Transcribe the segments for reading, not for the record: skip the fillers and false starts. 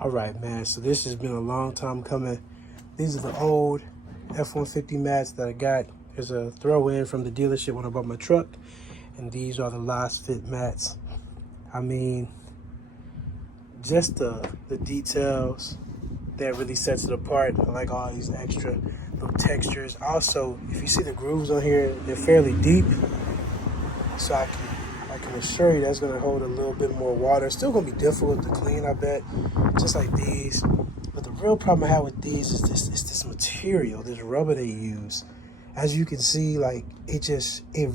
All right, man. So this has been a long time coming. These are the old F-150 mats that I got. There's a throw-in from the dealership when I bought my truck. And these are the Lasfit Mats. I mean, just the details that really sets it apart. I like all these extra little textures. Also, if you see the grooves on here, they're fairly deep. So I can assure you that's going to hold a little bit more water. It's still going to be difficult to clean, I bet, just like these. But the real problem I have with these is this material, this rubber they use. As you can see, like, it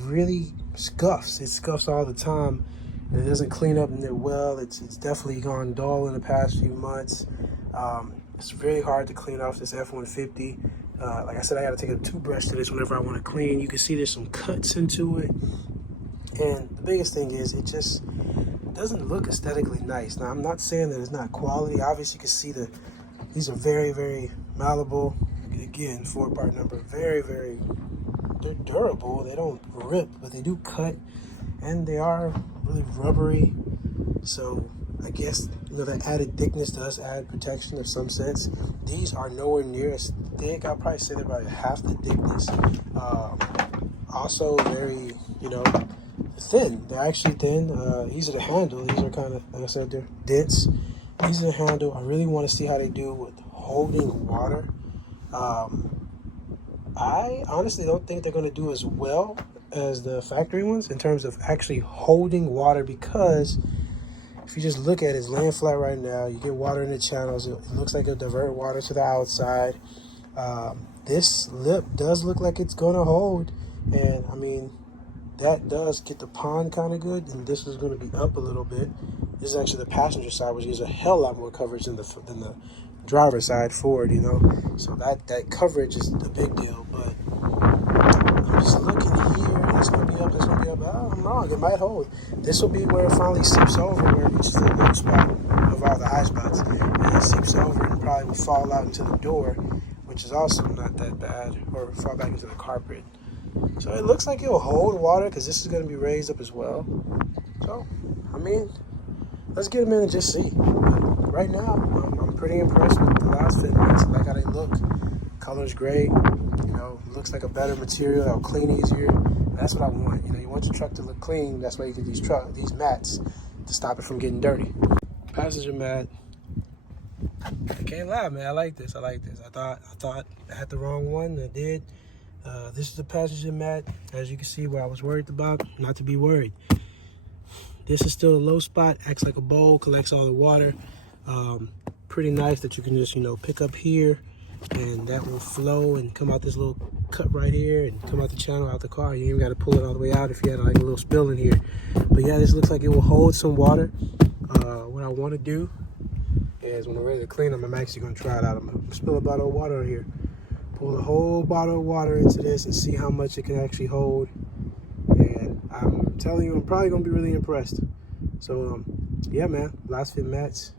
really scuffs. It scuffs all the time. And it doesn't clean up well. It's definitely gone dull in the past few months. It's really hard to clean off this F-150. Like I said, I got to take a toothbrush to this whenever I want to clean. You can see there's some cuts into it. And the biggest thing is it just doesn't look aesthetically nice. Now, I'm not saying that it's not quality. Obviously, you can see these are very, very malleable. Again, 4-part number, very, very, they're durable. They don't rip, but they do cut, and they are really rubbery. So I guess, that added thickness does add protection of some sense. These are nowhere near as thick. I'll probably say they're about half the thickness. Also very, thin. They're actually thin, easy to handle. These are kind of, like I said, they're dense, easy to handle. I really want to see how they do with holding water. I honestly don't think they're going to do as well as the factory ones in terms of actually holding water, because if you just look at it, it's laying flat right now. You get water in the channels. It looks like it'll divert water to the outside. This lip does look like it's going to hold, and I mean, that does get the pond kind of good, and this is going to be up a little bit. This is actually the passenger side, which gives a hell lot more coverage than the driver's side forward, So that coverage is a big deal, but I'm just looking here. It's going to be up, it's going to be up. Oh, I'm wrong, it might hold. This will be where it finally seeps over, where it reaches the low spot of all the high spots. And it seeps over and probably will fall out into the door, which is also not that bad, or fall back into the carpet. So it looks like it will hold water, because this is going to be raised up as well. So, I mean, let's get them in and just see. But right now, I'm pretty impressed with the Lasfit Mats. I like how they look. Color's great. Looks like a better material that'll clean easier. That's what I want. You want your truck to look clean. That's why you get these mats to stop it from getting dirty. Passenger mat. I can't lie, man. I like this. I thought I had the wrong one. I did. This is the passenger mat. As you can see, where I was worried about, not to be worried. This is still a low spot, acts like a bowl, collects all the water. Pretty nice that you can just, pick up here, and that will flow and come out this little cut right here and come out the channel, out the car. You even got to pull it all the way out if you had like a little spill in here. But yeah, this looks like it will hold some water. What I want to do is when I'm ready to clean them, I'm actually going to try it out. I'm going to spill a bottle of water in here. Pull the whole bottle of water into this and see how much it can actually hold. And I'm telling you, I'm probably going to be really impressed. So, yeah, man, Lasfit Mats,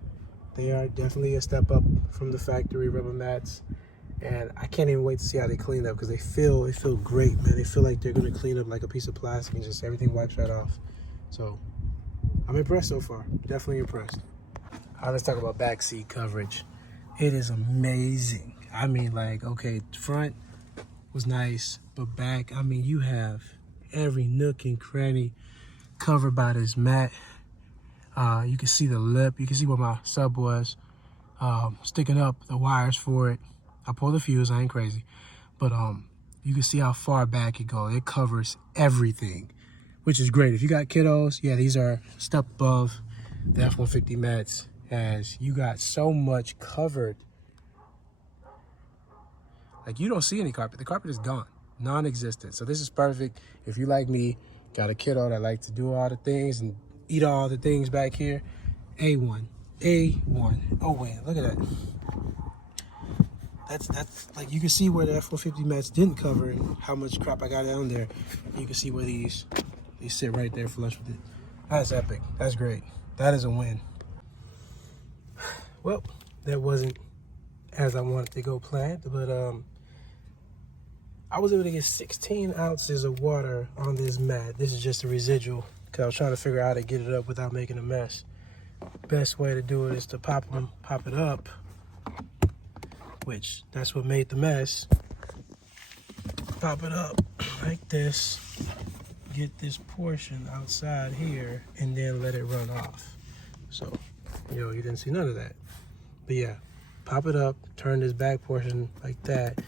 they are definitely a step up from the factory rubber mats. And I can't even wait to see how they clean up, because they feel great, man. They feel like they're going to clean up like a piece of plastic, and just everything wipes right off. So, I'm impressed so far. Definitely impressed. All right, let's talk about backseat coverage. It is amazing. I mean, like, okay, front was nice, but back, I mean, you have every nook and cranny covered by this mat. You can see the lip. You can see where my sub was, sticking up the wires for it. I pulled the fuse. I ain't crazy. But you can see how far back it goes. It covers everything, which is great. If you got kiddos, yeah, these are a step above the F-150 mats, as you got so much covered. Like, you don't see any carpet. The carpet is gone, non-existent. So this is perfect. If you, like me, got a kiddo that like to do all the things and eat all the things back here, A1. A1. Oh, wait, look at that. That's like, you can see where the F-150 mats didn't cover and how much crap I got down there. You can see where these sit right there flush with it. That's epic. That's great. That is a win. Well, that wasn't as I wanted to go planned, but I was able to get 16 ounces of water on this mat. This is just a residual, because I was trying to figure out how to get it up without making a mess. best way to do it is to pop it up, which that's what made the mess. Pop it up like this, get this portion outside here, and then let it run off. So, you didn't see none of that. But yeah, pop it up, turn this back portion like that,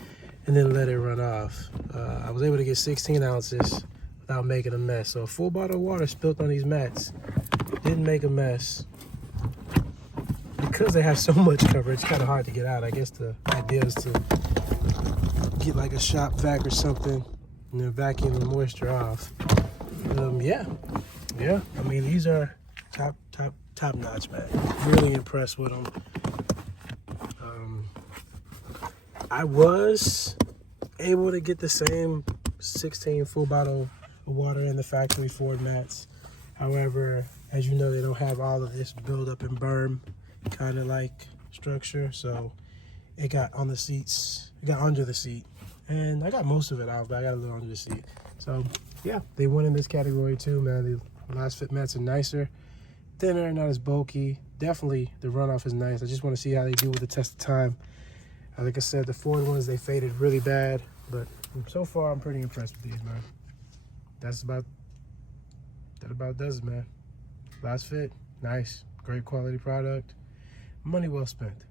and then let it run off. I was able to get 16 ounces without making a mess. So a full bottle of water spilled on these mats. Didn't make a mess. Because they have so much cover, it's kind of hard to get out. I guess the idea is to get like a shop vac or something and then vacuum the moisture off. Yeah. I mean, these are top notch, man. Really impressed with them. I was able to get the same 16 full bottle of water in the factory Ford mats. However, as you know, they don't have all of this build up and berm kind of like structure. So it got on the seats, it got under the seat. And I got most of it out, but I got a little under the seat. So yeah, they went in this category too, man. The Lasfit Mats are nicer, thinner, not as bulky. Definitely the runoff is nice. I just want to see how they do with the test of time. Like I said, the Ford ones, they faded really bad, but so far I'm pretty impressed with these, man. That about does it, man. Lasfit, nice, great quality product. Money well spent.